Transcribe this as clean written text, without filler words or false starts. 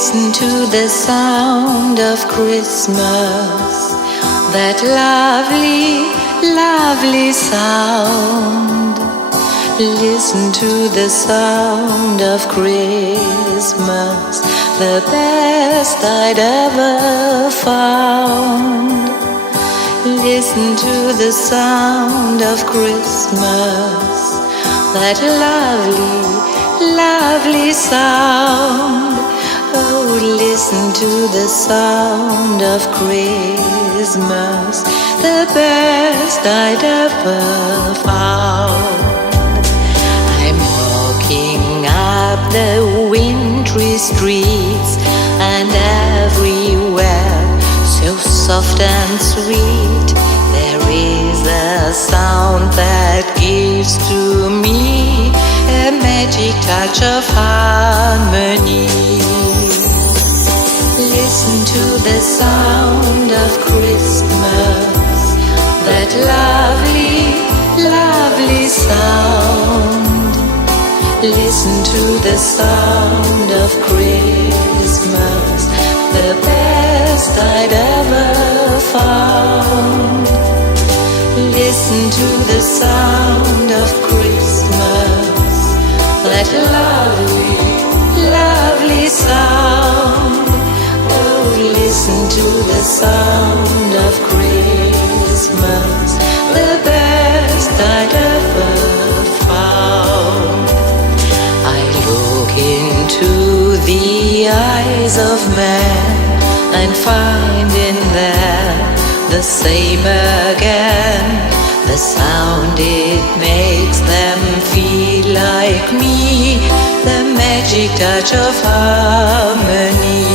Listen to the sound of Christmas, that lovely, lovely sound. Listen to the sound of Christmas, the best I'd ever found. Listen to the sound of Christmas, that lovely, lovely sound. Oh, listen to the sound of Christmas, the best I'd ever found. I'm walking up the wintry streets, and everywhere, so soft and sweet, there is a sound that gives to me a magic touch of harmony. Listen to the sound of Christmas, that lovely, lovely sound. Listen to the sound of Christmas, the best I'd ever found. Listen to the sound of Christmas, that lovely, lovely sound. Oh, listen to the sound of Christmas, the best I'd ever found. I look into the eyes of men and find in there the same again. The sound, it makes them feel like me, the magic touch of harmony.